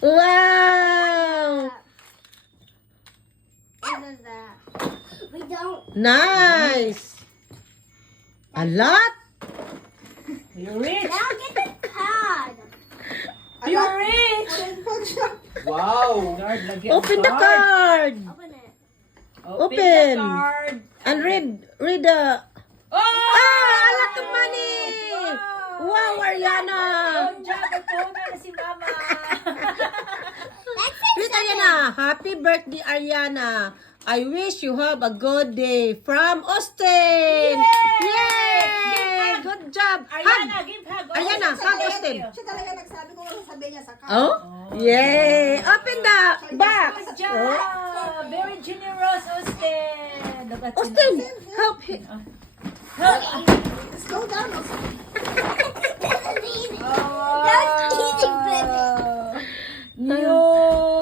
Wow! We don't. Nice! A lot? You're rich. Now get the card. You're rich. Wow! Card, lagyan Open ng the card! Open it. Open. the card. And read the... Oh! Ah! A lot of money! Wow, Ariana! Good job. Nagpuhunan na si Mama. Read Ariana! Happy birthday, Ariana! I wish you have a good day from Austin! Yay! Good job! Ariana, Hug! give hug. Ariana, hug Austin! Siya talaga nagsabi ko ano sabi niya sa card. Oh? Yay! Open the box! Good job. Oh. Very generous, Austin. Look at Austin, him. help him. Slow down. Oh. That was easy, baby. New